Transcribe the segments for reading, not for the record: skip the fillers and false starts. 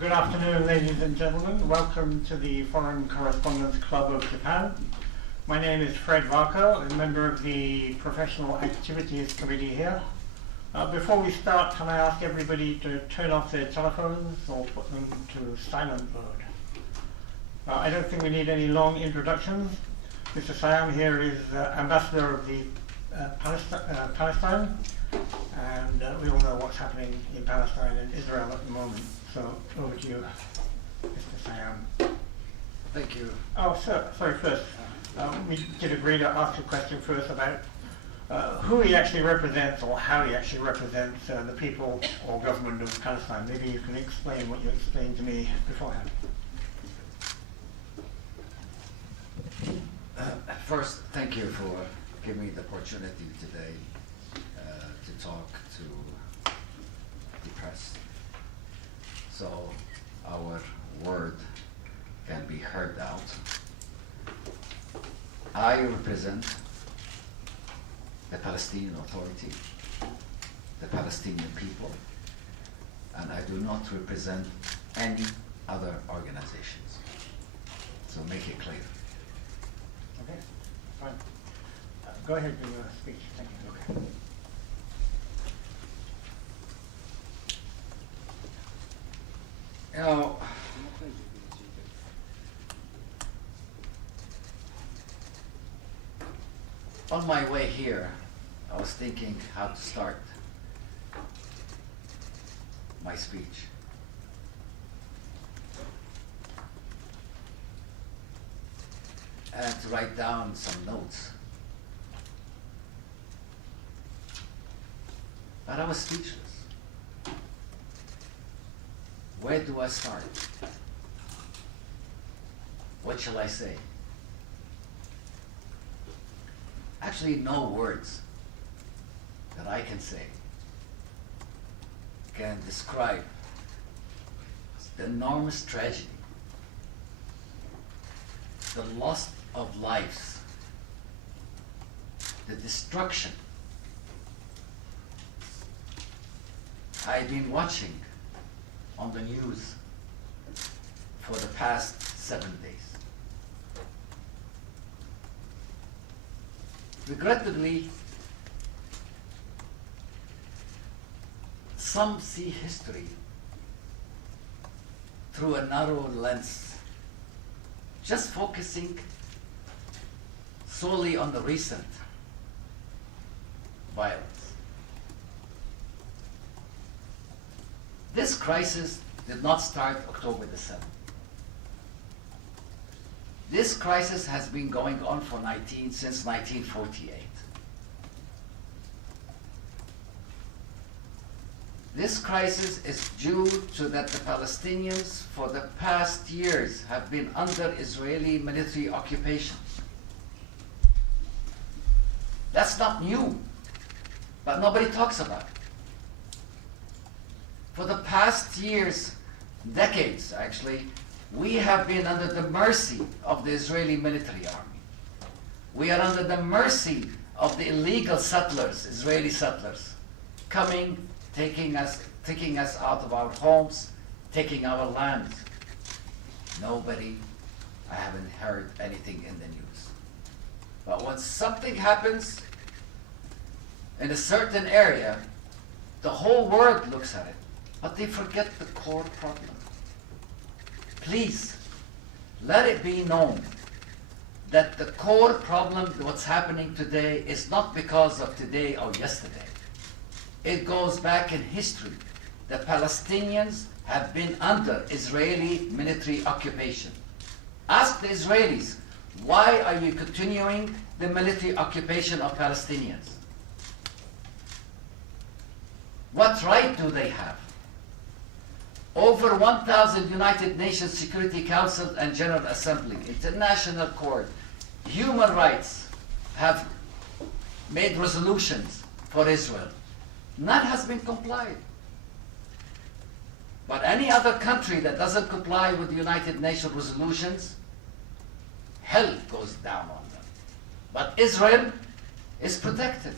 Good afternoon, ladies and gentlemen. Welcome to the Foreign Correspondents Club of Japan. My name is Fred Varco, a member of the Professional Activities Committee here. Before we start, can I ask everybody to turn off their telephones or put them to silent mode? I don't think we need any long introductions. Mr. Siam here is Ambassador of the Palestine, and we all know what's happening in Palestine and Israel at the moment. So over to you, Mr. Siam. Thank you. Oh, sir, sorry, first, we did agree to ask a question first about who he actually represents or how he actually represents the people or government of Palestine. Maybe you can explain what you explained to me beforehand. First, thank you for giving me the opportunity today to talk to the press, so our word can be heard out. I represent the Palestinian Authority, the Palestinian people, and I do not represent any other organizations. So make it clear. Okay, fine. Go ahead with your speech. Thank you. Okay. You know, on my way here, I was thinking how to start my speech. And to write down some notes. But I was speechless. Where do I start? What shall I say? Actually, no words that I can say can describe the enormous tragedy, the loss of lives, the destruction. I've been watching on the news for the past 7 days. Regrettably, some see history through a narrow lens, just focusing solely on the recent violence. This crisis did not start October the 7th. This crisis has been going on since 1948. This crisis is due to that the Palestinians for the past years have been under Israeli military occupation. That's not new, but nobody talks about it. For the past years, decades actually, we have been under the mercy of the Israeli military army. We are under the mercy of the illegal settlers, Israeli settlers, coming, taking us out of our homes, taking our lands. I haven't heard anything in the news. But when something happens in a certain area, the whole world looks at it, but they forget the core problem. Please, let it be known that the core problem, what's happening today, is not because of today or yesterday. It goes back in history. The Palestinians have been under Israeli military occupation. Ask the Israelis, why are you continuing the military occupation of Palestinians? What right do they have? Over 1,000 United Nations Security Council and General Assembly, International Court, human rights have made resolutions for Israel. None has been complied. But any other country that doesn't comply with the United Nations resolutions, hell goes down on them. But Israel is protected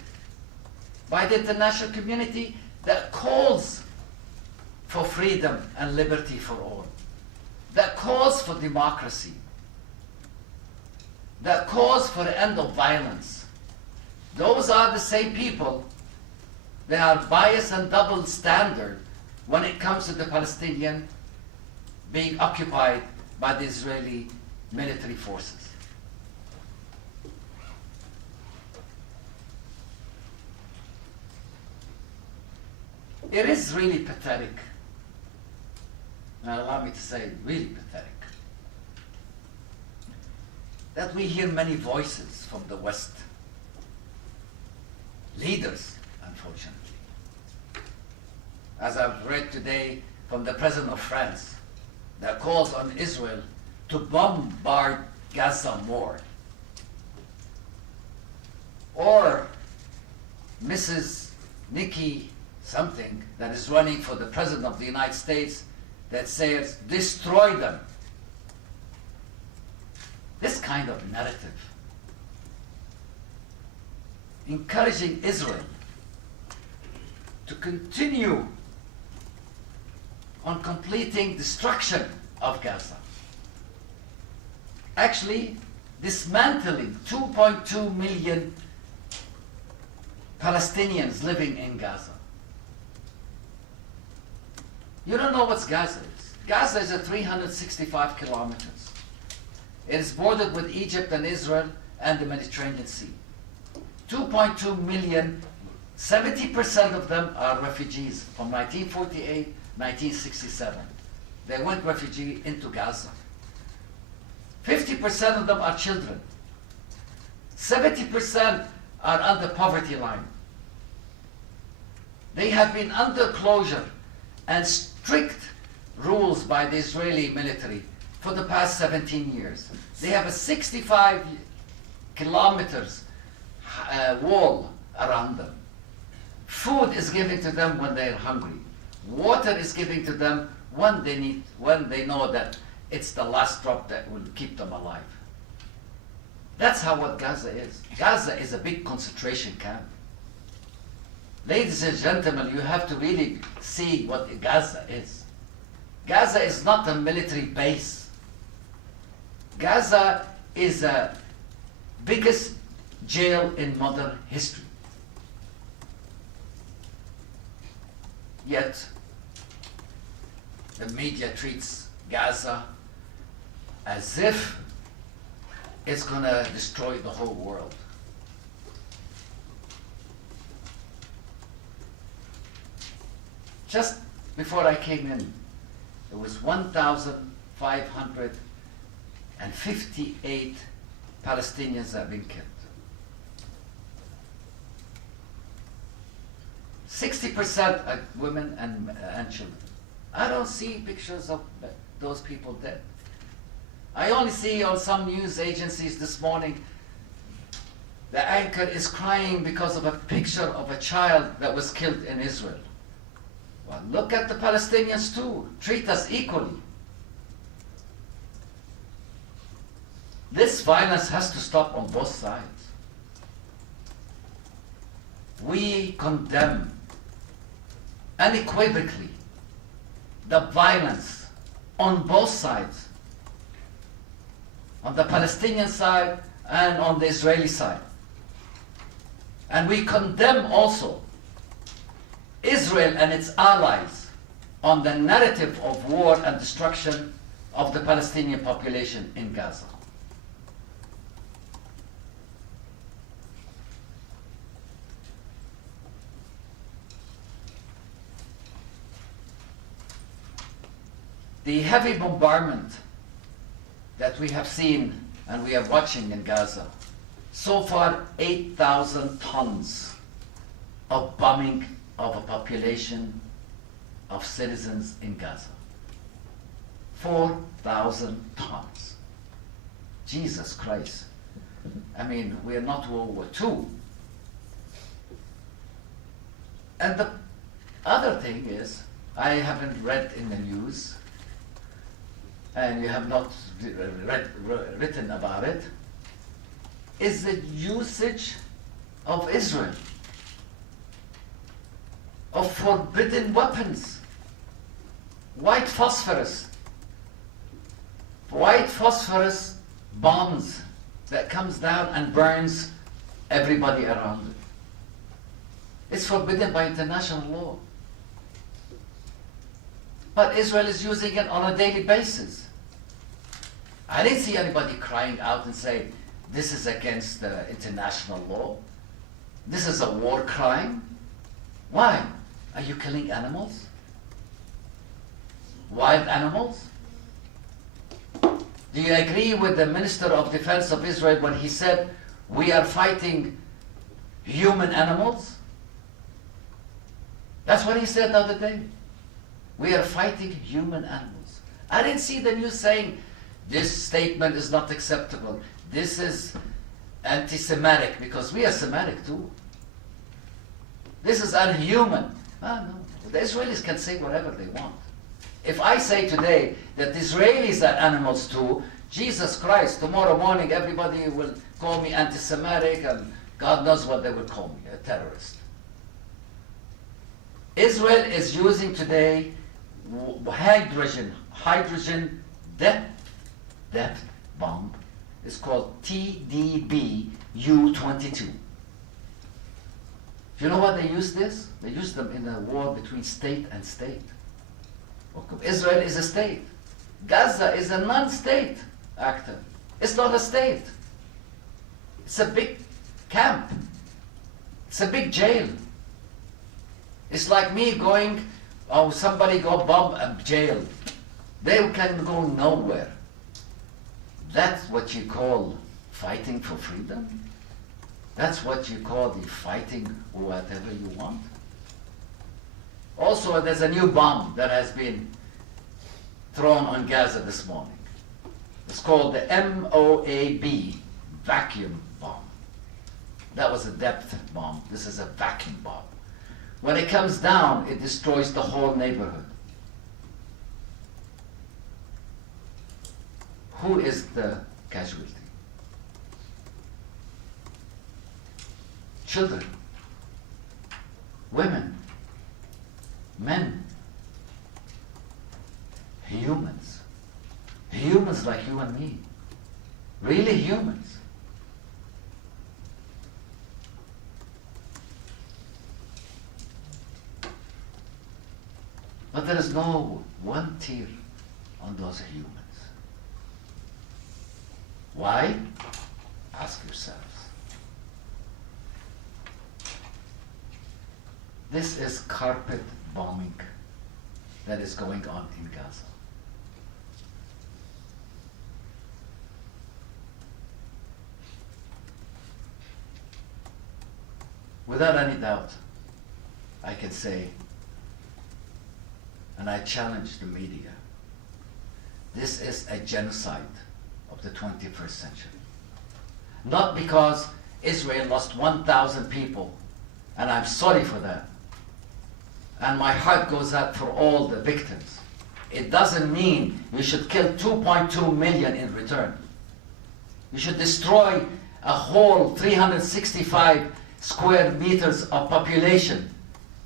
by the international community that calls for freedom and liberty for all, that calls for democracy, that calls for the end of violence. Those are the same people that are biased and double standard when it comes to the Palestinian being occupied by the Israeli military forces. It is really pathetic, and allow me to say really pathetic, that we hear many voices from the West, leaders, unfortunately. As I've read today from the President of France, that calls on Israel to bombard Gaza more. Or Mrs. Nikki something that is running for the President of the United States that says, destroy them. This kind of narrative, encouraging Israel to continue on completing destruction of Gaza. Actually, dismantling 2.2 million Palestinians living in Gaza. You don't know what Gaza is. Gaza is at 365 kilometers. It is bordered with Egypt and Israel and the Mediterranean Sea. 2.2 million, 70% of them are refugees from 1948, 1967. They went refugee into Gaza. 50% of them are children. 70% are under poverty line. They have been under closure and strict rules by the Israeli military for the past 17 years. They have a 65 kilometers wall around them. Food is given to them when they are hungry. Water is given to them when they know that it's the last drop that will keep them alive. That's how what Gaza is. Gaza is a big concentration camp. Ladies and gentlemen, you have to really see what Gaza is. Gaza is not a military base. Gaza is the biggest jail in modern history. Yet, the media treats Gaza as if it's going to destroy the whole world. Just before I came in, there was 1,558 Palestinians that have been killed. 60% are women and children. I don't see pictures of those people dead. I only see on some news agencies this morning the anchor is crying because of a picture of a child that was killed in Israel. Well, look at the Palestinians too. Treat us equally. This violence has to stop on both sides. We condemn unequivocally the violence on both sides, on the Palestinian side and on the Israeli side. And we condemn also Israel and its allies on the narrative of war and destruction of the Palestinian population in Gaza. The heavy bombardment that we have seen and we are watching in Gaza, so far 8,000 tons of bombing of a population of citizens in Gaza. 4,000 tons. Jesus Christ. I mean, we're not World War II. And the other thing is, I haven't read in the news, and you have not written about it, is the usage of Israel of forbidden weapons, white phosphorus bombs that comes down and burns everybody around it. It's forbidden by international law. But Israel is using it on a daily basis. I didn't see anybody crying out and saying, this is against international law. This is a war crime. Why? Are you killing animals? Wild animals? Do you agree with the Minister of Defense of Israel when he said, we are fighting human animals? That's what he said the other day. We are fighting human animals. I didn't see the news saying, this statement is not acceptable. This is anti-Semitic, because we are Semitic too. This is unhuman. Ah, no. The Israelis can say whatever they want. If I say today that the Israelis are animals too, Jesus Christ, tomorrow morning everybody will call me anti-Semitic, and God knows what they will call me, a terrorist. Israel is using today hydrogen depth bomb. It's called TDB-U-22. You know what they use this? They use them in a war between state and state. Israel is a state. Gaza is a non-state actor. It's not a state. It's a big camp. It's a big jail. It's like me going, oh, somebody go bomb a jail. They can go nowhere. That's what you call fighting for freedom? That's what you call the fighting whatever you want? Also, there's a new bomb that has been thrown on Gaza this morning. It's called the MOAB, vacuum bomb. That was a depth bomb. This is a vacuum bomb. When it comes down, it destroys the whole neighborhood. Who is the casualty? Children, women, men, humans. Humans like you and me. Really humans. But there is no one tear on those humans. Why? Ask yourselves. This is carpet bombing that is going on in Gaza. Without any doubt, I can say, and I challenge the media, this is a genocide of the 21st century. Not because Israel lost 1,000 people, and I'm sorry for that. And my heart goes out for all the victims. It doesn't mean we should kill 2.2 million in return. We should destroy a whole 365 square meters of population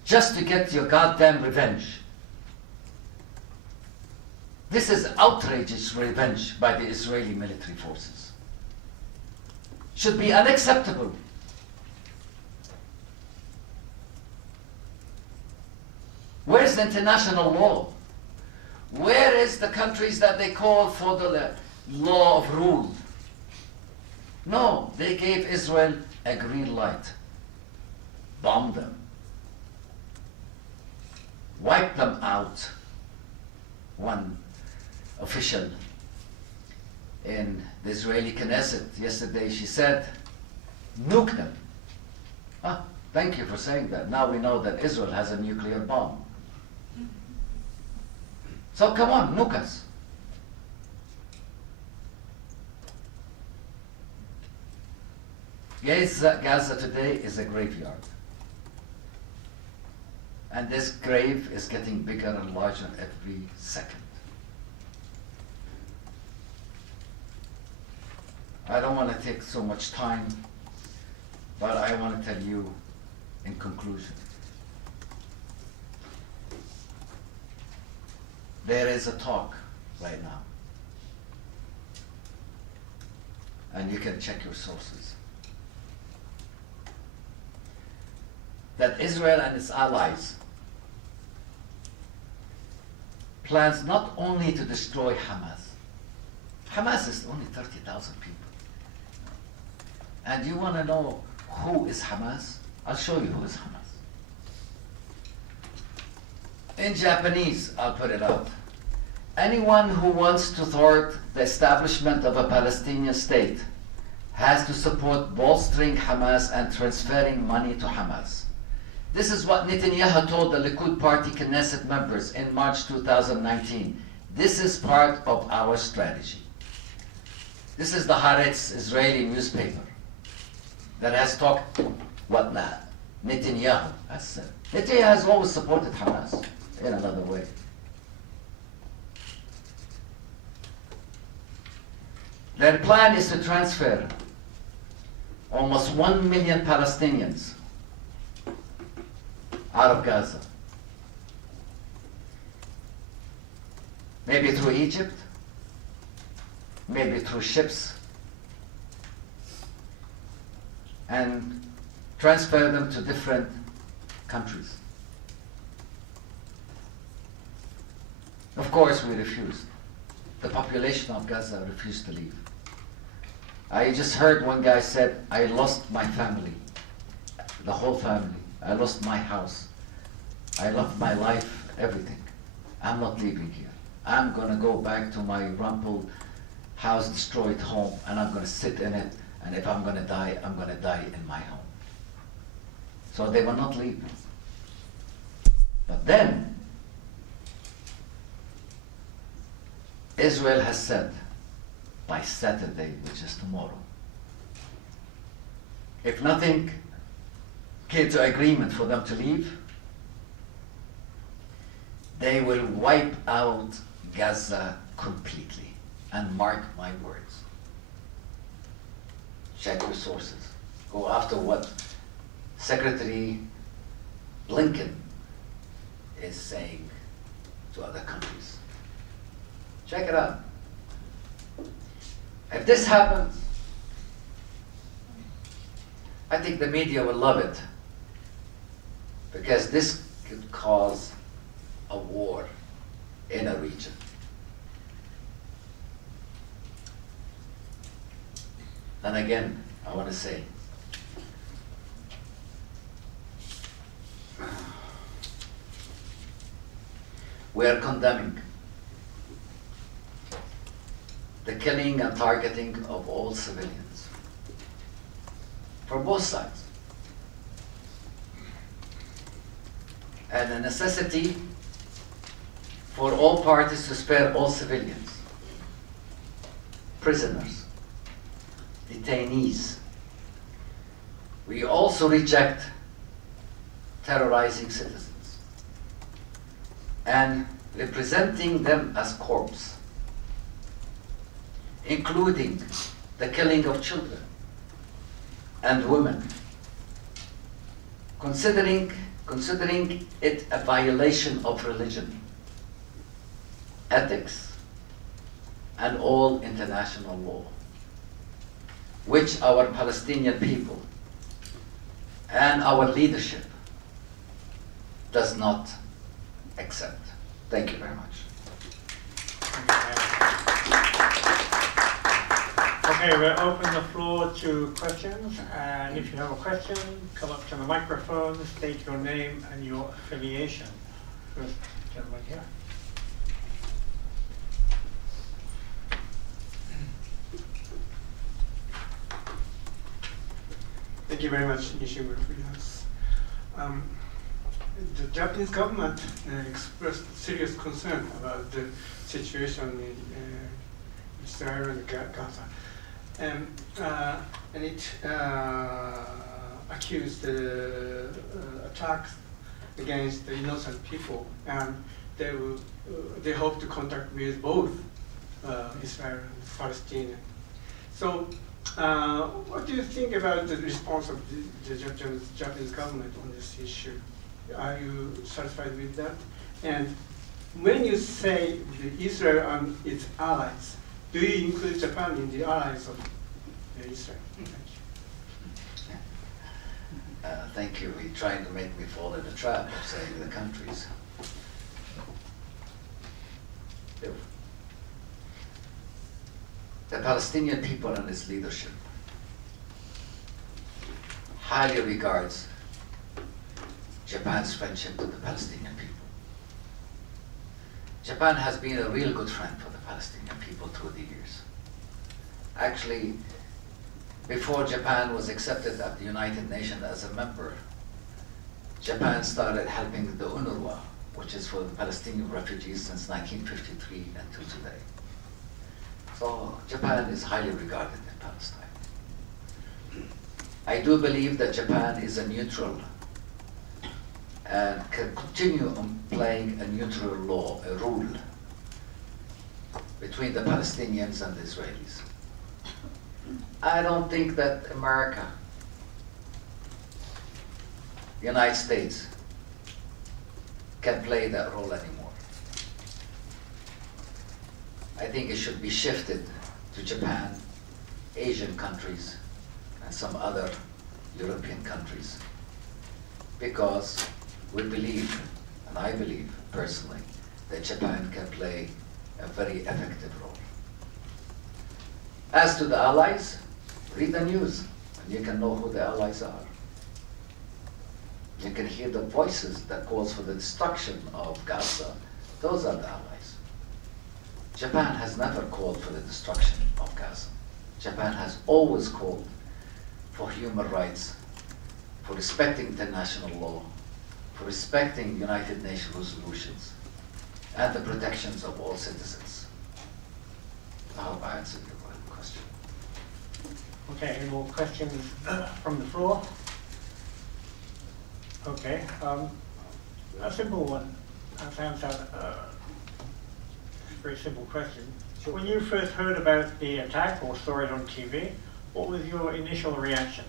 just to get your goddamn revenge. This is outrageous revenge by the Israeli military forces. Should be unacceptable. Where's the international law? Where is the countries that they call for the law of rule? No, they gave Israel a green light. Bombed them. Wiped them out. One official in the Israeli Knesset yesterday, she said, nuke them. Ah, thank you for saying that. Now we know that Israel has a nuclear bomb. So come on, nuke us. Gaza today is a graveyard. And this grave is getting bigger and larger every second. I don't want to take so much time, but I want to tell you in conclusion. There is a talk right now, and you can check your sources, that Israel and its allies plans not only to destroy Hamas. Hamas is only 30,000 people. And you want to know who is Hamas? I'll show you who is Hamas. In Japanese, I'll put it out. Anyone who wants to thwart the establishment of a Palestinian state has to support bolstering Hamas and transferring money to Hamas. This is what Netanyahu told the Likud Party Knesset members in March 2019. This is part of our strategy. This is the Haaretz Israeli newspaper that has talked what Netanyahu has said. Netanyahu has always supported Hamas in another way. Their plan is to transfer almost 1 million Palestinians out of Gaza. Maybe through Egypt, maybe through ships, and transfer them to different countries. Of course, we refused. The population of Gaza refused to leave. I just heard one guy said, I lost my family, the whole family. I lost my house. I lost my life, everything. I'm not leaving here. I'm going to go back to my rumpled house, destroyed home, and I'm going to sit in it, and if I'm going to die, I'm going to die in my home. So they will not leave me. But then, Israel has said, by Saturday, which is tomorrow, if nothing came to agreement for them to leave, they will wipe out Gaza completely. And mark my words. Check your sources. Go after what Secretary Blinken is saying to other countries. Check it out. If this happens, I think the media will love it, because this could cause a war in a region. And again, I want to say, we are condemning the killing and targeting of all civilians for both sides, and the necessity for all parties to spare all civilians, prisoners, detainees. We also reject terrorizing citizens and representing them as corpses, including the killing of children and women, considering it a violation of religion, ethics, and all international law, which our Palestinian people and our leadership does not accept. Thank you very much. Okay, we'll open the floor to questions, and if you have a question, come up to the microphone, state your name and your affiliation. First gentleman here. Thank you very much, Nishimura Freelance. The Japanese government expressed serious concern about the situation in Israel and Gaza. and it accused attacks against the innocent people, and they hope to contact with both Israel and Palestinian. So, what do you think about the response of the Japanese government on this issue? Are you satisfied with that? And when you say Israel and its allies, do you include Japan in the allies of Israel? Thank you. Thank you. You're trying to make me fall in a trap of saying the countries. The Palestinian people and its leadership highly regards Japan's friendship to the Palestinian people. Japan has been a real good friend for the Palestinian people through the years. Actually, before Japan was accepted at the United Nations as a member, Japan started helping the UNRWA, which is for the Palestinian refugees since 1953 until today. So Japan is highly regarded in Palestine. I do believe that Japan is a neutral and can continue on playing a neutral rule between the Palestinians and the Israelis. I don't think that America, the United States, can play that role anymore. I think it should be shifted to Japan, Asian countries, and some other European countries, because we believe, and I believe personally, that Japan can play a very effective role. As to the allies, read the news, and you can know who the allies are. You can hear the voices that calls for the destruction of Gaza. Those are the allies. Japan has never called for the destruction of Gaza. Japan has always called for human rights, for respecting international law, for respecting United Nations resolutions, and the protections of all citizens. I hope I answered your question. Okay, any more questions from the floor? Okay, a simple one. That sounds like a very simple question. So when you first heard about the attack or saw it on TV, what was your initial reaction?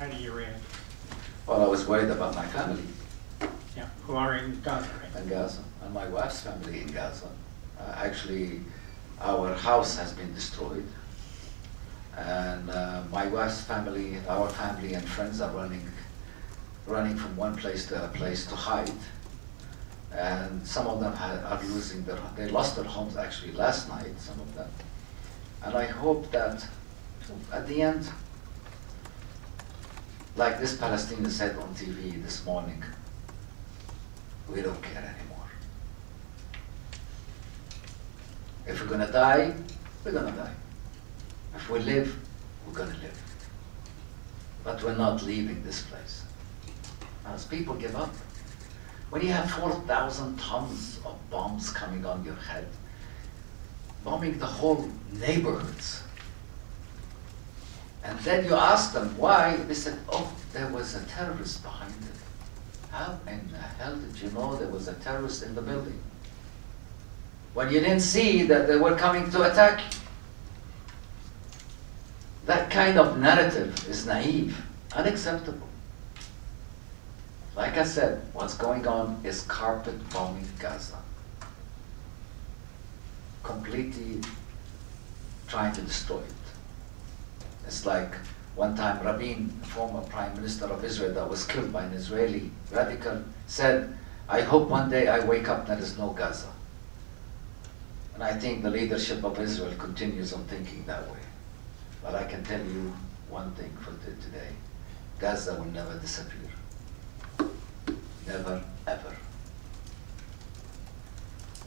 How did you react? Well, I was worried about my family. Yeah, who are in Gaza, right? In Gaza, and my wife's family in Gaza. Actually, our house has been destroyed, and my wife's family, our family and friends are running from one place to a place to hide. And some of them are losing they lost their homes actually last night, some of them. And I hope that at the end, like this Palestinian said on TV this morning, we don't care anymore. If we're gonna die, we're gonna die. If we live, we're gonna live. But we're not leaving this place. As people give up. When you have 4,000 tons of bombs coming on your head, bombing the whole neighborhoods, and then you ask them why, they said, oh, there was a terrorist behind it. How in the hell did you know there was a terrorist in the building? When you didn't see that they were coming to attack you. That kind of narrative is naive, unacceptable. Like I said, what's going on is carpet bombing Gaza. Completely trying to destroy it. It's like one time Rabin, the former prime minister of Israel that was killed by an Israeli radical, said, I hope one day I wake up there is no Gaza. And I think the leadership of Israel continues on thinking that way. But I can tell you one thing for today, Gaza will never disappear. Never, ever.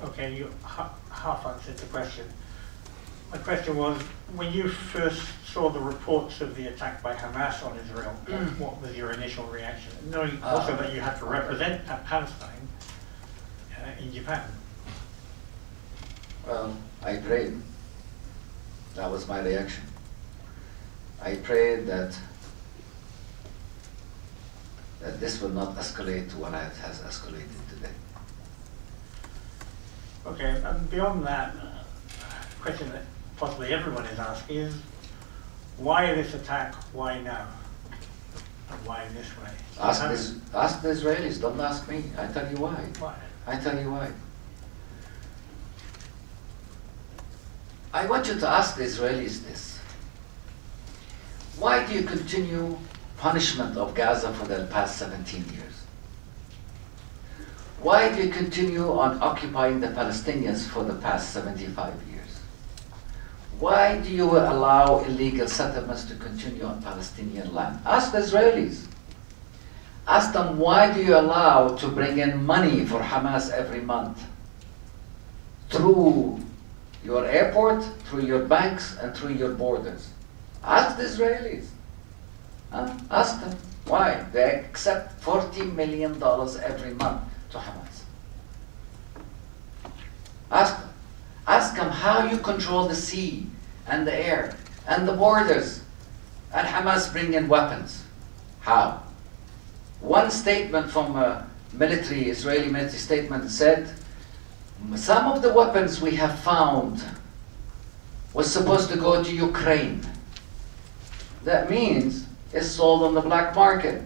Okay, you half answered the question. My question was, when you first saw the reports of the attack by Hamas on Israel, what was your initial reaction? Knowing also that you had to represent Palestine in Japan. Well, I prayed. That was my reaction. I prayed that this will not escalate to what it has escalated today. Okay, and beyond that, question that possibly everyone is asking is, why this attack, why now? And why in this way? Ask the Israelis, don't ask me. I tell you why. Why? I tell you why. I want you to ask the Israelis this. Why do you continue punishment of Gaza for the past 17 years? Why do you continue on occupying the Palestinians for the past 75 years? Why do you allow illegal settlements to continue on Palestinian land? Ask the Israelis. Ask them, why do you allow to bring in money for Hamas every month? Through your airport, through your banks, and through your borders. Ask the Israelis. Ask them why they accept $40 million every month to Hamas. Ask them. Ask them how you control the sea and the air and the borders, and Hamas bring in weapons. How? One statement from a Israeli military statement said, some of the weapons we have found was supposed to go to Ukraine. That means it's sold on the black market.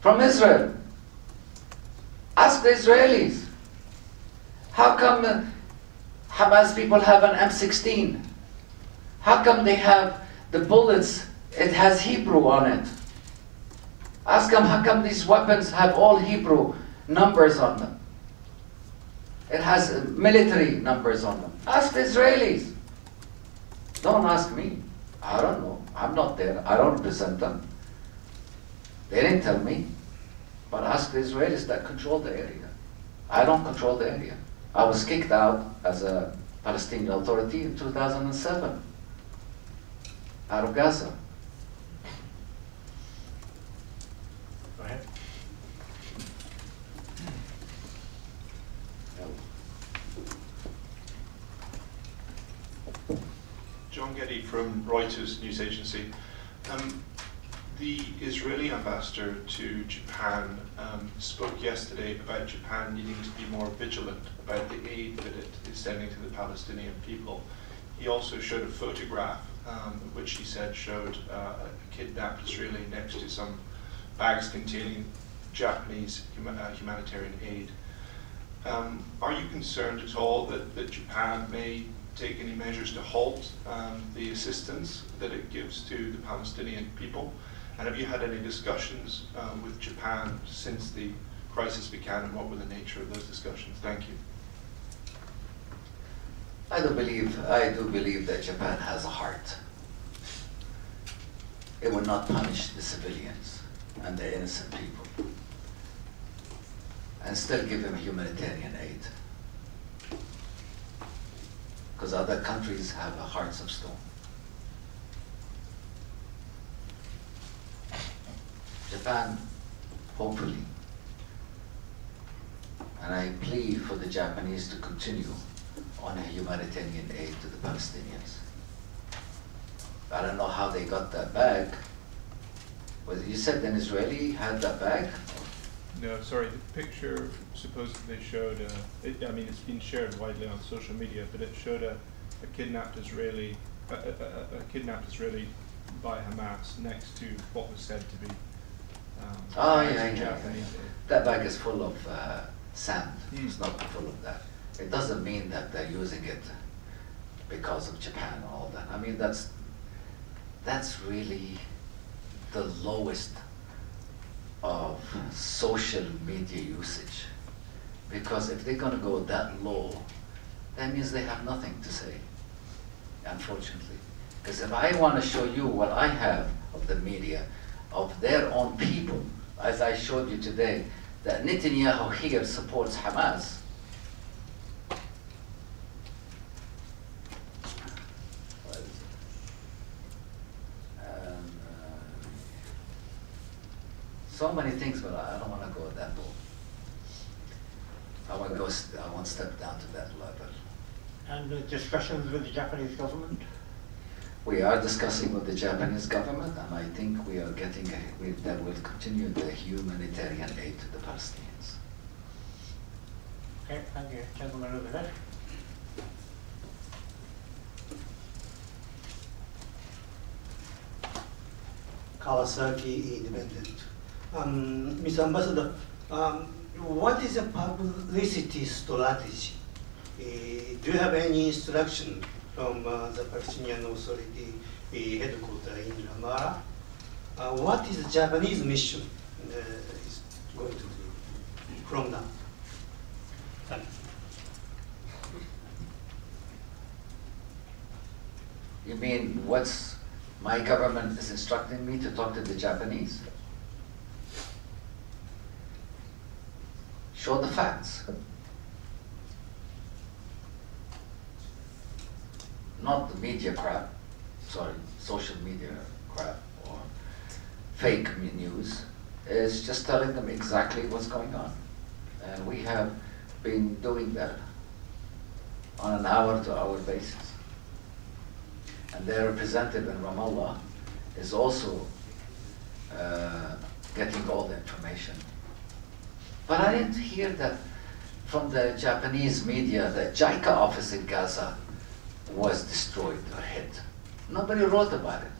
From Israel. Ask the Israelis. How come Hamas people have an M16? How come they have the bullets, it has Hebrew on it? Ask them how come these weapons have all Hebrew numbers on them. It has military numbers on them. Ask the Israelis. Don't ask me. I don't know. I'm not there. I don't represent them. They didn't tell me. But ask the Israelis that control the area. I don't control the area. I was kicked out as a Palestinian authority in 2007 out of Gaza. Go ahead. John Getty from Reuters news agency. The Israeli ambassador to Japan spoke yesterday about Japan needing to be more vigilant about the aid that it is sending to the Palestinian people. He also showed a photograph which he said showed a kidnapped Israeli next to some bags containing Japanese humanitarian aid. Are you concerned at all that Japan may take any measures to halt the assistance that it gives to the Palestinian people? And have you had any discussions with Japan since the crisis began, and what were the nature of those discussions? Thank you. I do believe that Japan has a heart. It will not punish the civilians and the innocent people and still give them humanitarian aid. Because other countries have hearts of stone. Japan, hopefully, and I plead for the Japanese to continue on a humanitarian aid to the Palestinians. I don't know how they got that bag. Was you said an Israeli had that bag? No, sorry, the picture supposedly showed, I mean, it's been shared widely on social media, but it showed a kidnapped Israeli, a kidnapped Israeli by Hamas next to what was said to be Japanese. That bag is full of sand. It's not full of that. It doesn't mean that they're using it because of Japan and all that. I mean, that's really the lowest of social media usage. Because if they're going to go that low, that means they have nothing to say, unfortunately. Because if I want to show you what I have of the media, of their own people, as I showed you today, that Netanyahu here supports Hamas. What is it? So many things, but I don't want to go that low. I want to step down to that level. And the discussions with the Japanese government? We are discussing with the Japanese government, and I think we are getting, that will continue the humanitarian aid to the Palestinians. Okay, thank you. Gentleman over there. Kawasaki Independent. Mr. Ambassador, what is the publicity strategy? Do you have any instruction from the Palestinian Authority headquarters in Ramallah? What is the Japanese mission is going to do from now? Thank you. You mean what's my government is instructing me to talk to the Japanese? Show the facts. Not the media crap, sorry, social media crap or fake news. Is just telling them exactly what's going on. And we have been doing that on an hour-to-hour basis. And their representative in Ramallah is also getting all the information. But I didn't hear that from the Japanese media that JICA office in Gaza was destroyed or hit. Nobody wrote about it.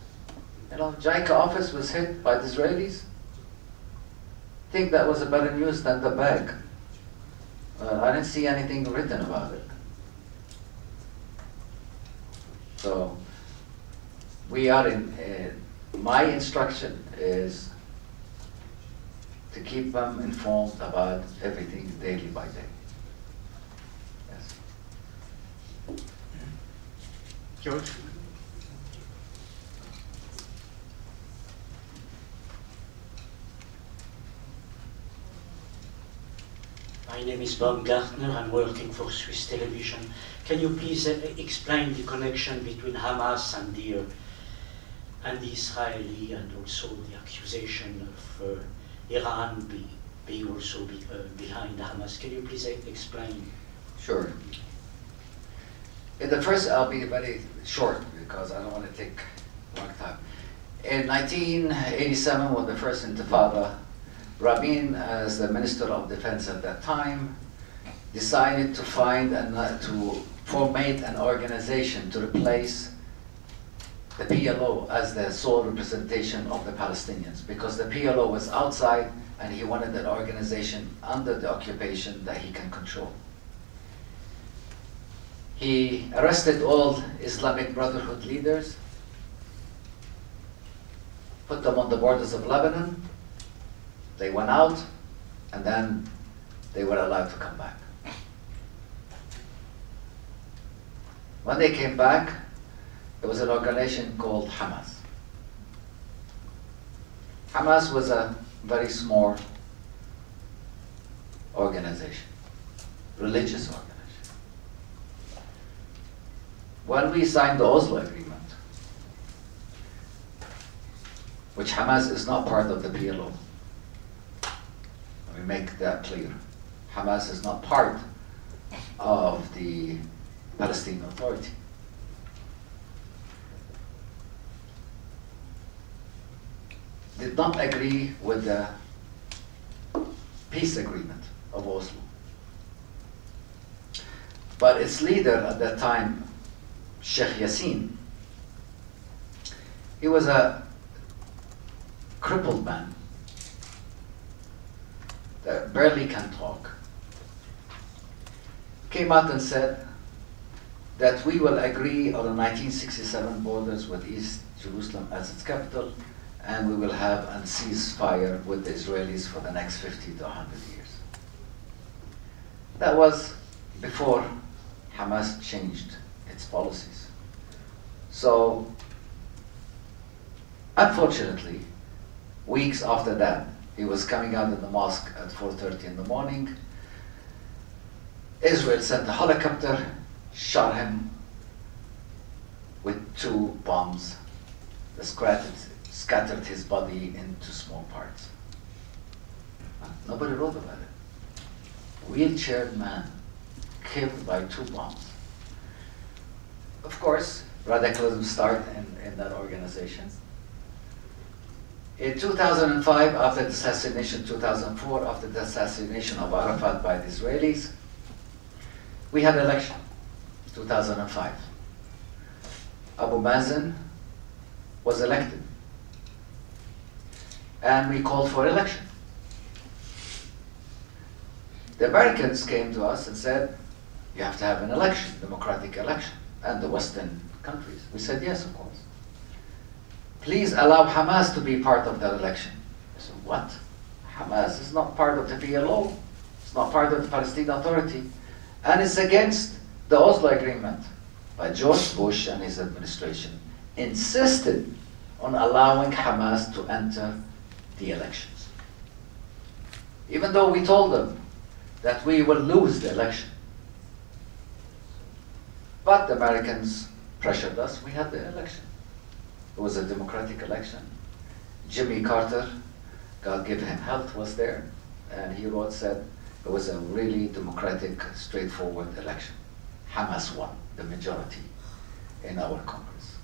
You know, JICA office was hit by the Israelis. I think that was a better news than the bag. I didn't see anything written about it. So, we are in, my instruction is to keep them informed about everything daily by day. Yes. George? My name is Bob Gartner. I'm working for Swiss Television. Can you please explain the connection between Hamas and the Israeli, and also the accusation of Iran being also behind Hamas? Can you please explain? Sure. In the first, I'll be very short because I don't want to take long time. In 1987, when the first Intifada, Rabin, as the Minister of Defense at that time, decided to find and to formate an organization to replace the PLO as the sole representation of the Palestinians, because the PLO was outside and he wanted an organization under the occupation that he can control. He arrested all Islamic Brotherhood leaders, put them on the borders of Lebanon. They went out, and then they were allowed to come back. When they came back, there was an organization called Hamas. Hamas was a very small organization, religious organization. When we signed the Oslo Agreement, which Hamas is not part of the PLO, let me make that clear. Hamas is not part of the Palestinian Authority. Did not agree with the peace agreement of Oslo. But its leader at that time, Sheikh Yassin, he was a crippled man that barely can talk, came out and said that we will agree on the 1967 borders with East Jerusalem as its capital, and we will have a ceasefire with the Israelis for the next 50 to 100 years. That was before Hamas changed its policies. So, unfortunately, weeks after that, he was coming out of the mosque at 4:30 in the morning. Israel sent a helicopter, shot him with 2 bombs that scattered his body into small parts. Nobody wrote about it. Wheelchair man killed by 2 bombs. of course, radicalism started in that organization. In 2005, after the assassination, 2004, after the assassination of Arafat by the Israelis, we had election, 2005. Abu Mazen was elected. And we called for election. The Americans came to us and said, you have to have an election, democratic election, and the Western countries. We said, yes, of course. Please allow Hamas to be part of that election. I said, what? Hamas is not part of the PLO. It's not part of the Palestinian Authority. And it's against the Oslo Agreement. But George Bush and his administration insisted on allowing Hamas to enter the elections. Even though we told them that we will lose the election. But the Americans pressured us, we had the election. It was a democratic election. Jimmy Carter, God give him health, was there, and he said it was a really democratic, straightforward election. Hamas won the majority in our Congress.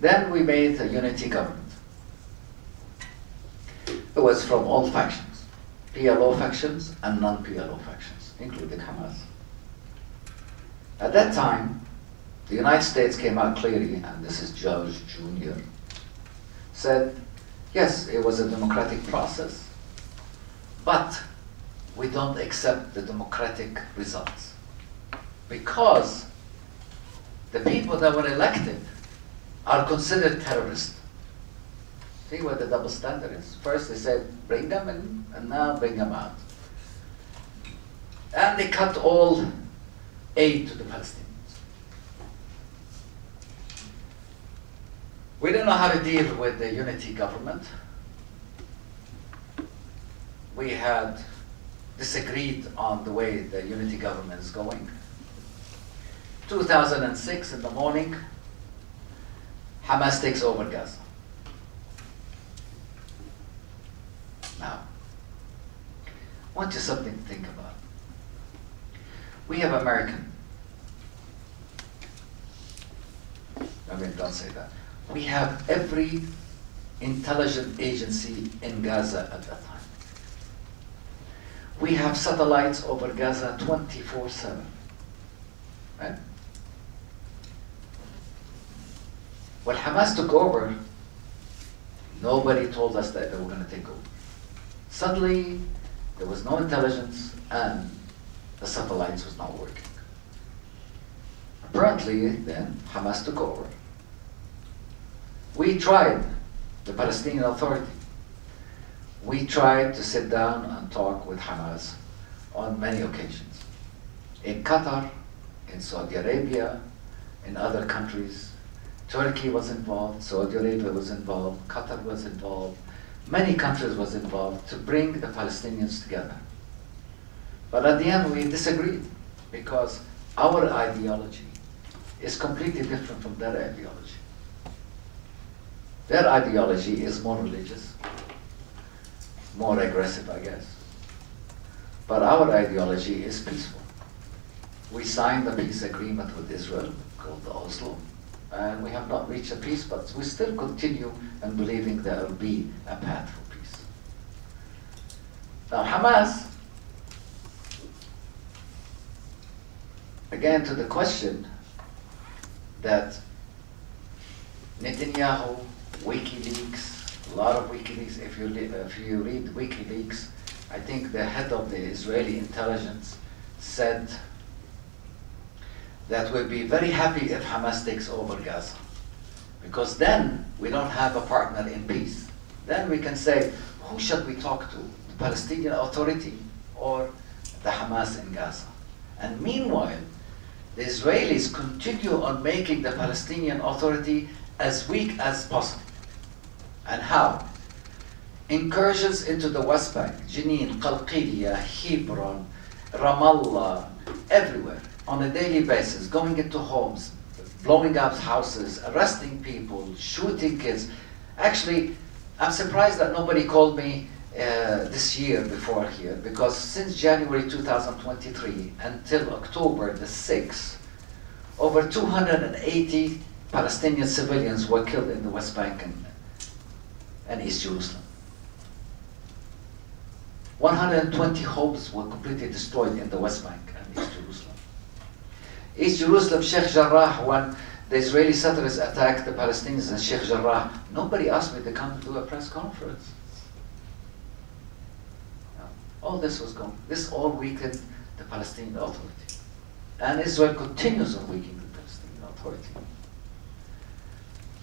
Then we made a unity government. It was from all factions, PLO factions and non-PLO factions, including Hamas. At that time, the United States came out clearly, and this is George Jr., said, yes, it was a democratic process, but we don't accept the democratic results because the people that were elected are considered terrorists. See what the double standard is? First they said, bring them in, and now bring them out. And they cut all aid to the Palestinians. We didn't know how to deal with the unity government. We had disagreed on the way the unity government is going. 2006 in the morning, Hamas takes over Gaza. Now, I want you something to think about. We have don't say that. We have every intelligence agency in Gaza at that time. We have satellites over Gaza 24/7. Right? When Hamas took over, nobody told us that they were going to take over. Suddenly, there was no intelligence and the satellites was not working. Apparently, then, Hamas took over. We tried, the Palestinian Authority, we tried to sit down and talk with Hamas on many occasions. In Qatar, in Saudi Arabia, in other countries. Turkey was involved, Saudi Arabia was involved, Qatar was involved, many countries was involved to bring the Palestinians together. But at the end we disagreed because our ideology is completely different from their ideology. Their ideology is more religious, more aggressive, I guess. But our ideology is peaceful. We signed a peace agreement with Israel called the Oslo, and we have not reached a peace, but we still continue in believing there will be a path for peace. Now Hamas, again to the question that Netanyahu, WikiLeaks, a lot of WikiLeaks, if you read WikiLeaks, I think the head of the Israeli intelligence said that we'll be very happy if Hamas takes over Gaza. Because then we don't have a partner in peace. Then we can say, who should we talk to? The Palestinian Authority or the Hamas in Gaza? And meanwhile, the Israelis continue on making the Palestinian Authority as weak as possible. And how? Incursions into the West Bank, Jenin, Qalqiya, Hebron, Ramallah, everywhere, on a daily basis, going into homes, blowing up houses, arresting people, shooting kids. Actually, I'm surprised that nobody called me this year before here, because since January 2023 until October the 6th, over 280 Palestinian civilians were killed in the West Bank and East Jerusalem. 120 homes were completely destroyed in the West Bank and East Jerusalem. East Jerusalem, Sheikh Jarrah, when the Israeli settlers attacked the Palestinians in Sheikh Jarrah, nobody asked me to come to do a press conference. All this was gone. This all weakened the Palestinian Authority. And Israel continues on weakening the Palestinian Authority.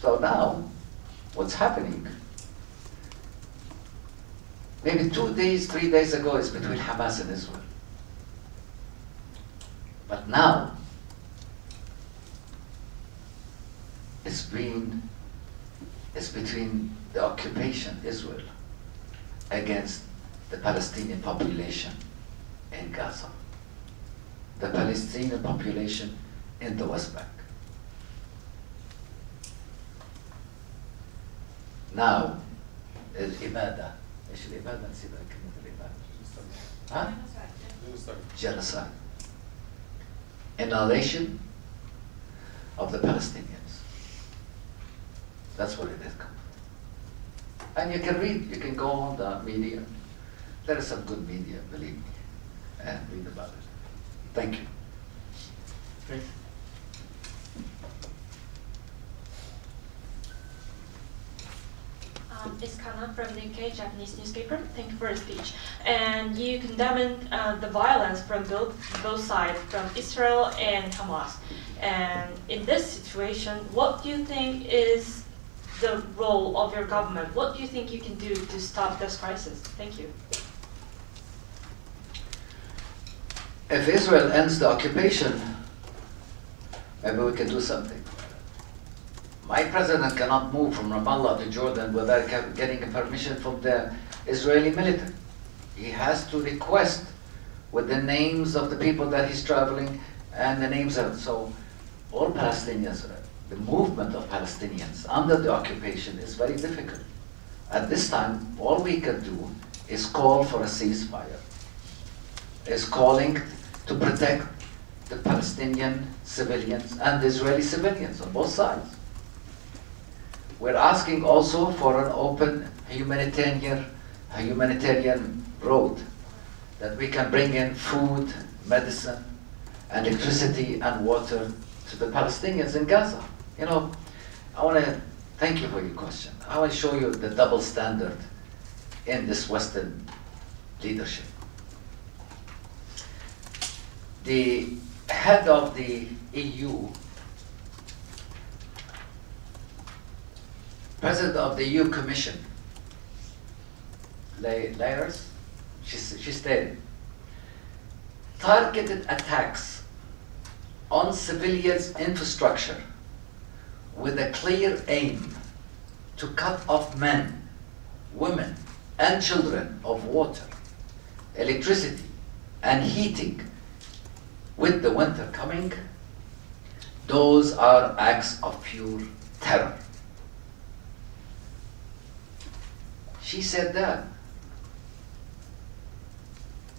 So now, what's happening? Maybe 2 days, 3 days ago, it's between Hamas and Israel. But now, it's between the occupation, Israel, against the Palestinian population in Gaza, the Palestinian population in the West Bank. Now, الإبادة، إيش الإبادة؟ نسيت كلمة الإبادة. ها؟ Genocide. Annihilation of the Palestinians. That's what it is. And you can read, you can go on the media. There is some good media, believe me, and read about it. Thank you. Great. It's Kana from the UK Japanese newspaper. Thank you for your speech. And you condemned the violence from both sides, from Israel and Hamas. And in this situation, what do you think is the role of your government? What do you think you can do to stop this crisis? Thank you. If Israel ends the occupation, maybe we can do something. My president cannot move from Ramallah to Jordan without getting a permission from the Israeli military. He has to request with the names of the people that he's traveling and the names of, so all Palestinians, the movement of Palestinians under the occupation is very difficult. At this time, all we can do is call for a ceasefire, is calling to protect the Palestinian civilians and the Israeli civilians on both sides. We're asking also for an open humanitarian road, that we can bring in food, medicine, and electricity and water to the Palestinians in Gaza. You know, I want to thank you for your question. I want to show you the double standard in this Western leadership. The head of the EU, President of the EU Commission, Layers, she stated, targeted attacks on civilians' infrastructure with a clear aim to cut off men, women, and children of water, electricity, and heating with the winter coming, those are acts of pure terror. She said that,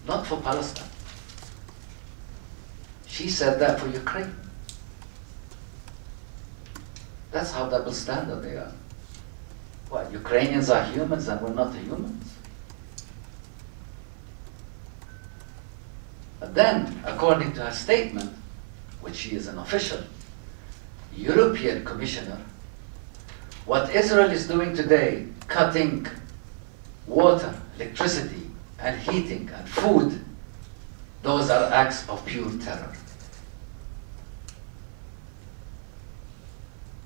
not for Palestine. She said that for Ukraine. That's how double standard they are. What, Ukrainians are humans and we're not the humans? But then, according to her statement, which she is an official, European Commissioner, what Israel is doing today, cutting water, electricity, and heating, and food, those are acts of pure terror.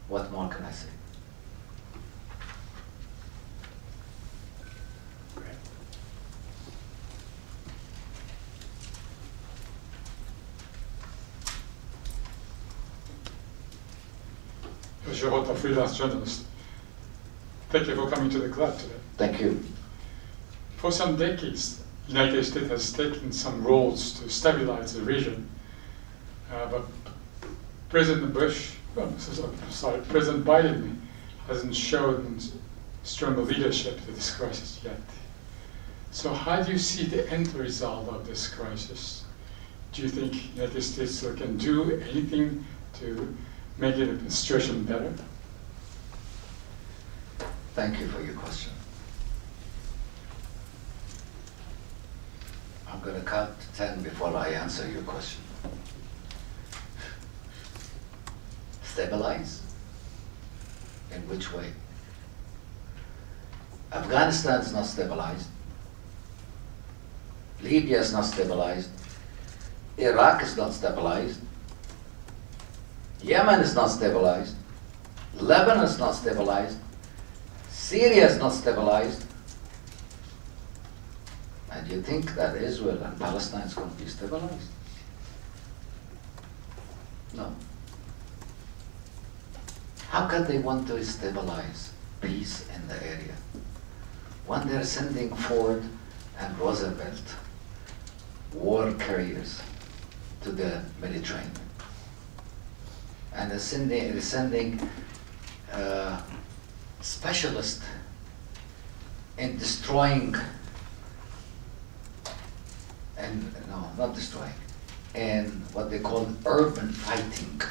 What more can I say? Je wrote a freelance journalist. Thank you for coming to the club today. Thank you. For some decades, the United States has taken some roles to stabilize the region, but President Biden hasn't shown stronger leadership to this crisis yet. So how do you see the end result of this crisis? Do you think the United States can do anything to make the situation better? Thank you for your question. I'm going to count to 10 before I answer your question. Stabilize? In which way? Afghanistan is not stabilized. Libya is not stabilized. Iraq is not stabilized. Yemen is not stabilized. Lebanon is not stabilized. Syria is not stabilized. And you think that Israel and Palestine is going to be stabilized? No. How can they want to stabilize peace in the area when they're sending Ford and Roosevelt war carriers to the Mediterranean? And they're sending specialists in destroying, and no, not destroying, in what they call urban fighting,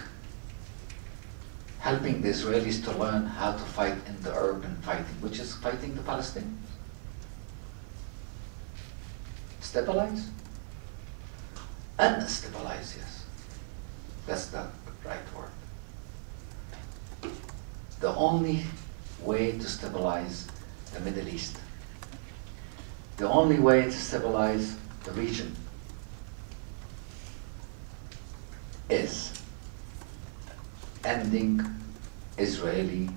helping the Israelis to learn how to fight in the urban fighting, which is fighting the Palestinians. Stabilize? Unstabilize, yes. That's the right word. The only way to stabilize the Middle East, the only way to stabilize the region is ending Israeli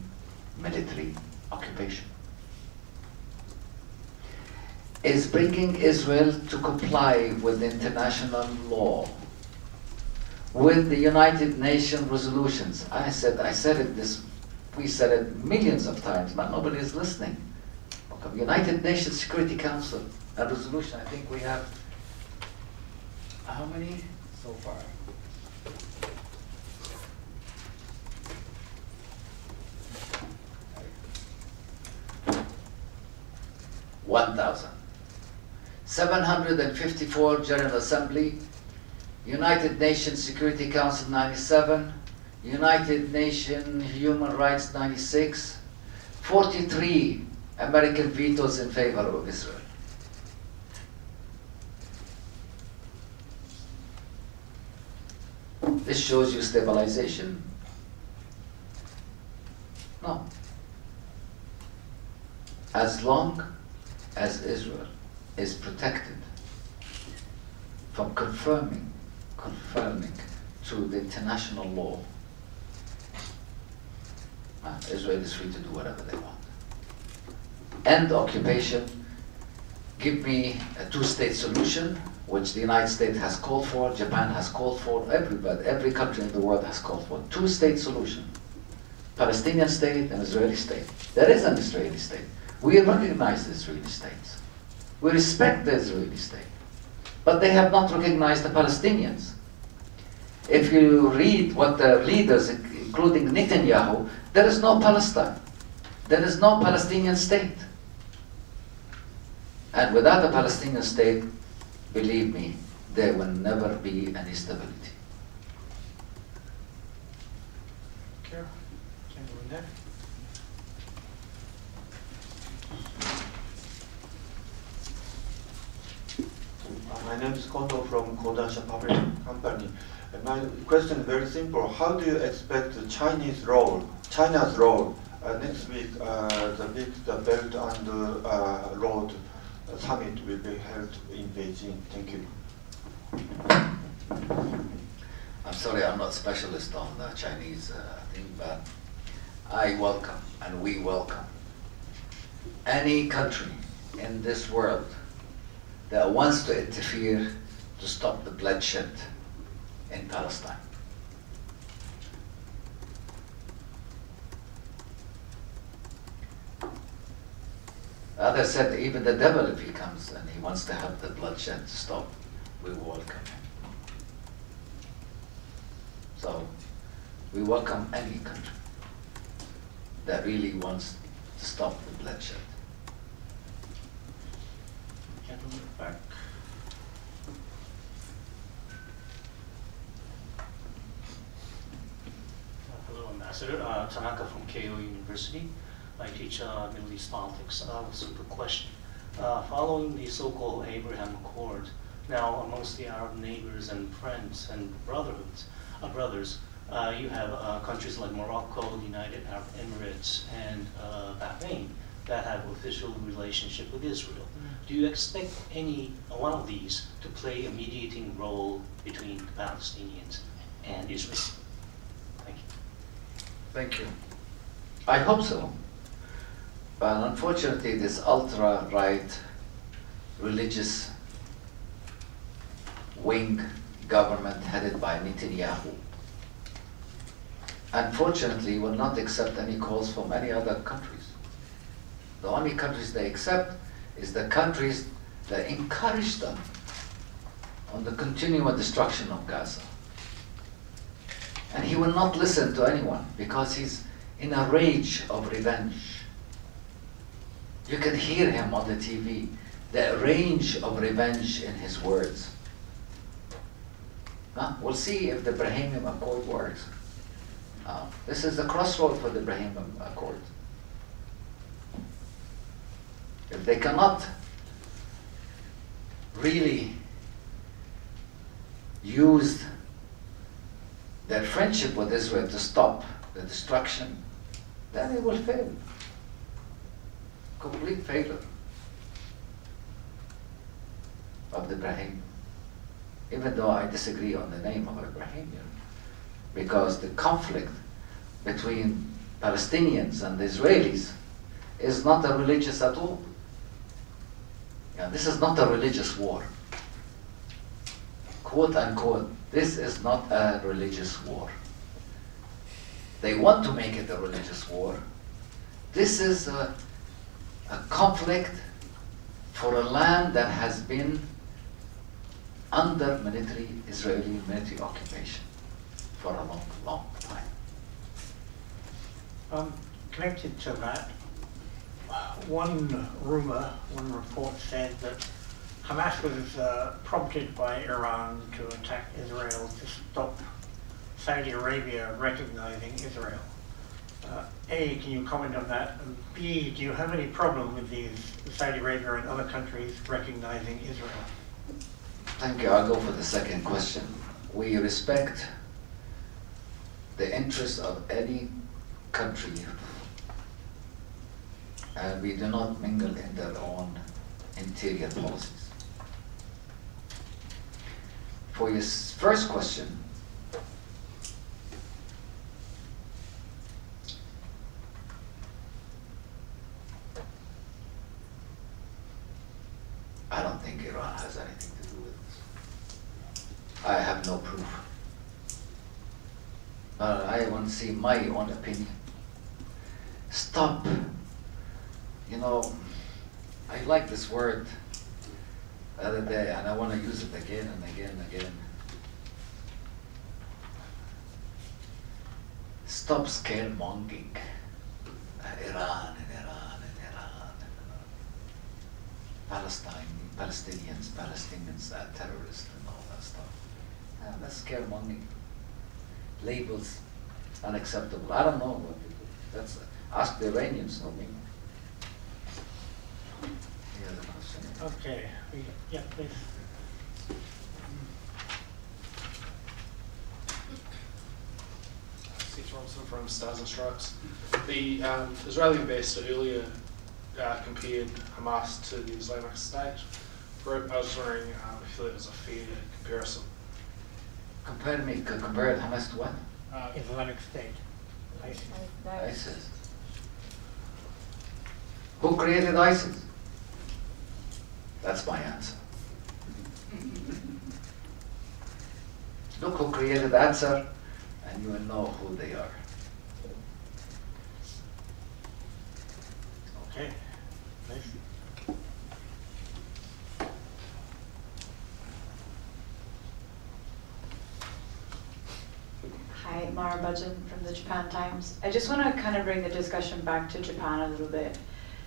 military occupation, is bringing Israel to comply with international law, with the United Nations resolutions. I said it we said it millions of times, but nobody is listening. Okay. United Nations Security Council, a resolution, I think we have, how many so far? 754 General Assembly, United Nations Security Council 97, United Nations Human Rights 96, 43 American vetoes in favor of Israel. This shows you stabilization? No. As long as Israel is protected from confirming to the international law, Israel is free to do whatever they want. End occupation, give me a two-state solution, which the United States has called for, Japan has called for, every country in the world has called for. Two-state solution. Palestinian state and Israeli state. There is an Israeli state. We recognize the Israeli states. We respect the Israeli state. But they have not recognized the Palestinians. If you read what the leaders, including Netanyahu, there is no Palestine. There is no Palestinian state. And without a Palestinian state, believe me, there will never be any stability. My name is Koto from Kodansha Public Company. And my question is very simple. How do you expect the China's role next week? The Belt and Road Summit will be held in Beijing. Thank you. I'm sorry, I'm not a specialist on the Chinese thing, but I welcome and we welcome any country in this world that wants to interfere to stop the bloodshed in Palestine. Others said even the devil, if he comes and he wants to have the bloodshed to stop, we will welcome him. So we welcome any country that really wants to stop the bloodshed. Gentleman back. Ambassador. Tanaka from Keio University. I teach Middle East politics. A simple question. Following the so-called Abraham Accord, now amongst the Arab neighbors and friends and brothers, you have countries like Morocco, the United Arab Emirates, and Bahrain that have official relationship with Israel. Do you expect any one of these to play a mediating role between the Palestinians and Israel? Thank you. Thank you. I hope so. But unfortunately, this ultra-right religious wing government headed by Netanyahu, unfortunately, will not accept any calls from any other countries. The only countries they accept is the countries that encourage them on the continual destruction of Gaza. And he will not listen to anyone because he's in a rage of revenge. You can hear him on the TV, the range of revenge in his words. We'll see if the Brahimian Accord works. This is the crossroad for the Brahimian Accord. If they cannot really use their friendship with Israel to stop the destruction, then it will fail. Complete failure of the Brahim. Even though I disagree on the name of Abrahamian, because the conflict between Palestinians and the Israelis is not a religious at all. This is not a religious war. Quote unquote, this is not a religious war. They want to make it a religious war. This is a conflict for a land that has been under Israeli military occupation for a long, long time. Connected to that, one report said that Hamas was prompted by Iran to attack Israel to stop Saudi Arabia recognizing Israel. A, can you comment on that? And B, do you have any problem with these Saudi Arabia and other countries recognizing Israel? Thank you. I'll go for the second question. We respect the interests of any country, and we do not mingle in their own interior policies. For your first question, I don't think Iran has anything to do with this. I have no proof. I want to see my own opinion. Stop. I like this word the other day, and I want to use it again and again and again. Stop scaremongering. Iran and Iran and Iran and Iran. Palestinians are terrorists and all that stuff. That's scaremongering. Labels, unacceptable. I don't know what people. That's ask the Iranians, not me. Okay. Yeah, please. Steve Thompson from Stars and Stripes. The Israeli ambassador earlier compared Hamas to the Islamic State group. I was just wondering if you thought it was a fair comparison. Compare Hamas to what? Islamic State. ISIS. ISIS. Who created ISIS? That's my answer. Look who created the answer, and you will know who they are. Okay. Nice. Hi, Mara Budgen from the Japan Times. I just want to kind of bring the discussion back to Japan a little bit.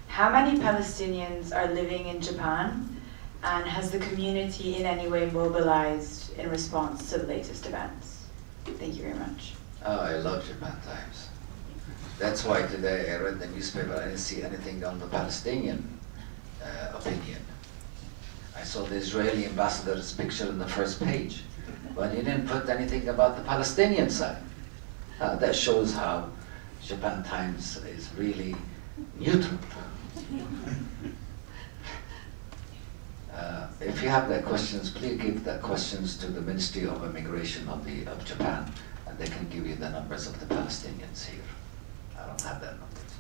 How many Palestinians are living in Japan, and has the community in any way mobilized in response to the latest events? Thank you very much. Oh, I love Japan Times. That's why today I read the newspaper, I didn't see anything on the Palestinian opinion. I saw the Israeli ambassador's picture in the first page, but he didn't put anything about the Palestinian side. That shows how Japan Times is really neutral. If you have that questions, please give the questions to the Ministry of Immigration of Japan, and they can give you the numbers of the Palestinians here. I don't have that numbers.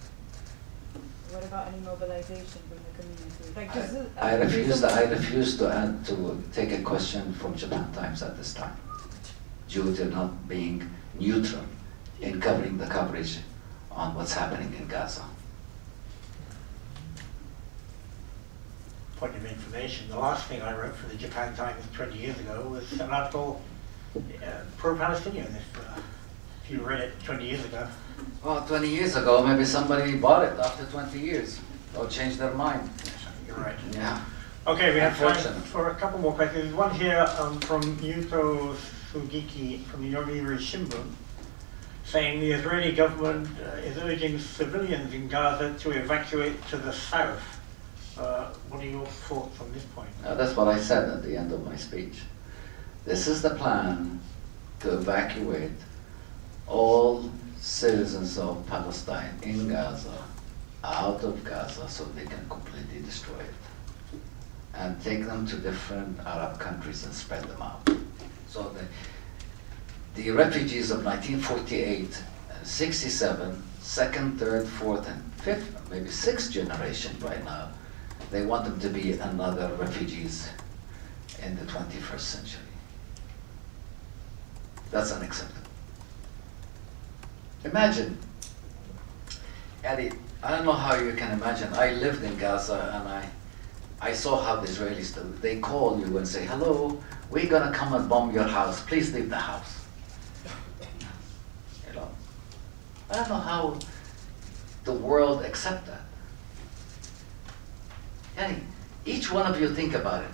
What about any mobilization from the community? Like, I refuse to take a question from Japan Times at this time, due to not being neutral in covering the coverage on what's happening in Gaza. Point of information, the last thing I wrote for the Japan Times 20 years ago was an article pro-Palestinian, if you read it 20 years ago. Well, 20 years ago, maybe somebody bought it after 20 years, or changed their mind. You're right. Yeah. Okay, we have time for a couple more questions. One here from Yuto Sugiki from the Yomiuri Shimbun, saying the Israeli government is urging civilians in Gaza to evacuate to the south. What are your thoughts on this point? That's what I said at the end of my speech. This is the plan to evacuate all citizens of Palestine in Gaza out of Gaza so they can completely destroy it and take them to different Arab countries and spread them out. So the refugees of 1948 and 67, second, third, fourth, and fifth, maybe sixth generation by now, they want them to be another refugees in the 21st century. That's unacceptable. Imagine, Eddie, I don't know how you can imagine. I lived in Gaza and I saw how the Israelis do. They call you and say, hello, we're gonna come and bomb your house. Please leave the house. You know, I don't know how the world accept that. Eddie, each one of you think about it.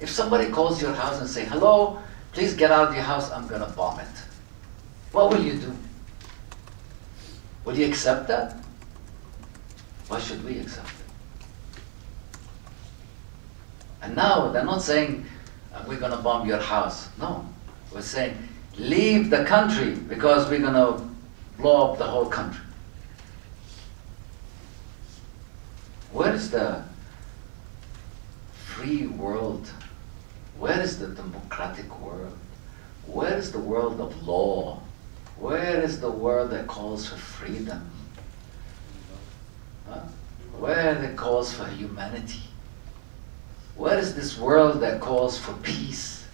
If somebody calls your house and say, hello, please get out of your house, I'm gonna bomb it. What will you do? Will you accept that? Why should we accept it? And now they're not saying, we're gonna bomb your house. No, we're saying, leave the country because we're gonna blow up the whole country. Where is the free world? Where is the democratic world? Where is the world of law? Where is the world that calls for freedom? Huh? Where that calls for humanity? Where is this world that calls for peace?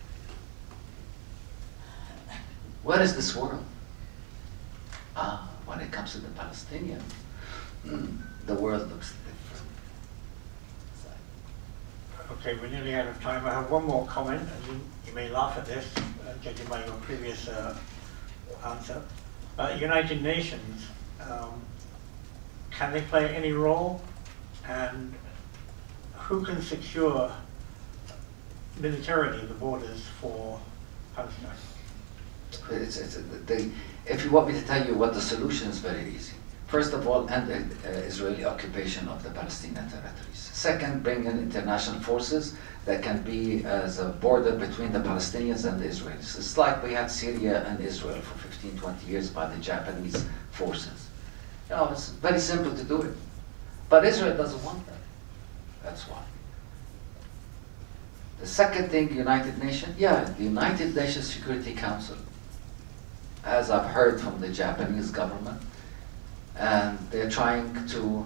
Where is this world? When it comes to the Palestinians, the world looks different. Okay, we're nearly out of time. I have one more comment, and you may laugh at this, judging by your previous answer. United Nations, can they play any role? And who can secure militarily the borders for Palestine? If you want me to tell you what the solution is, very easy. First of all, end Israeli occupation of the Palestinian territories. Second, bring in international forces that can be as a border between the Palestinians and the Israelis. It's like we had Syria and Israel for 15, 20 years by the Japanese forces. You know, it's very simple to do it. But Israel doesn't want that. That's why. The second thing, United Nations, the United Nations Security Council, as I've heard from the Japanese government, and they're trying to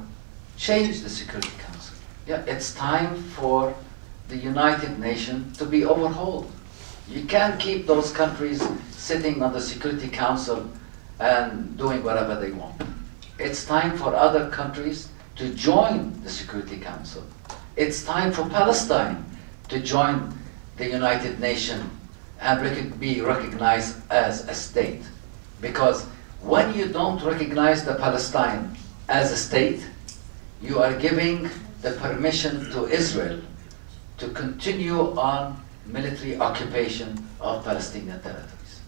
change the Security Council. Yeah, it's time for the United Nations to be overhauled. You can't keep those countries sitting on the Security Council and doing whatever they want. It's time for other countries to join the Security Council. It's time for Palestine to join the United Nations and be recognized as a state. Because when you don't recognize the Palestine as a state, you are giving the permission to Israel to continue on military occupation of Palestinian territories.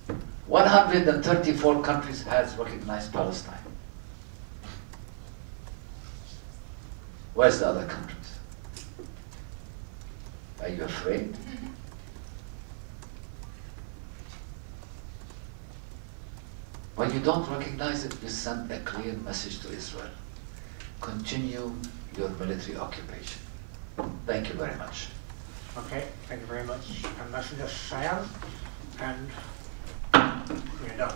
134 countries has recognized Palestine. Where's the other countries? Are you afraid? When you don't recognize it, you send a clear message to Israel. Continue your military occupation. Thank you very much. Okay, thank you very much, Ambassador Siam, and we're done.